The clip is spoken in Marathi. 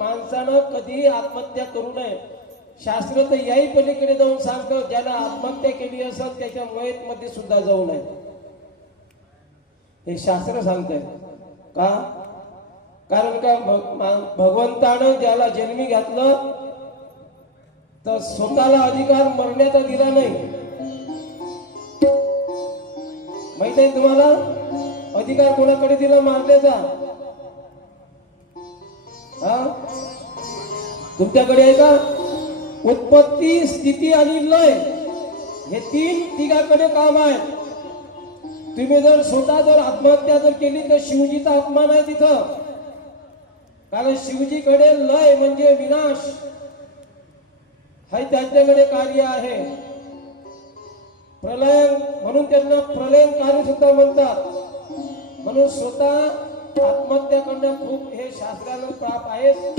माणसानं कधी आत्महत्या करू नये. शास्त्र तर याही पलीकडे जाऊन सांगतं, ज्याला आत्महत्या केली असेल त्याच्या मयत मध्ये सुद्धा जाऊ नये. हे शास्त्र सांगतंय. का? कारण का भगवंतानं ज्याला जन्मी घातलं तर स्वतःला अधिकार मरण्याचा दिला नाही. माहित आहे तुम्हाला अधिकार कोणाकडे दिला मारण्याचा? हा, तुमच्याकडे आहे का? उत्पत्ती, स्थिती आणि लय हे तिघाकडे काम आहे. तुम्ही जर स्वतः जर आत्महत्या जर केली तर शिवजीचा अपमान आहे तिथं. कारण शिवजीकडे लय म्हणजे विनाश हे त्यांच्याकडे कार्य आहे. प्रलय म्हणून त्यांना प्रलयकारी सुद्धा म्हणतात. म्हणून स्वतः आत्महत्या करणं खूप हे शास्त्राला पाप आहे.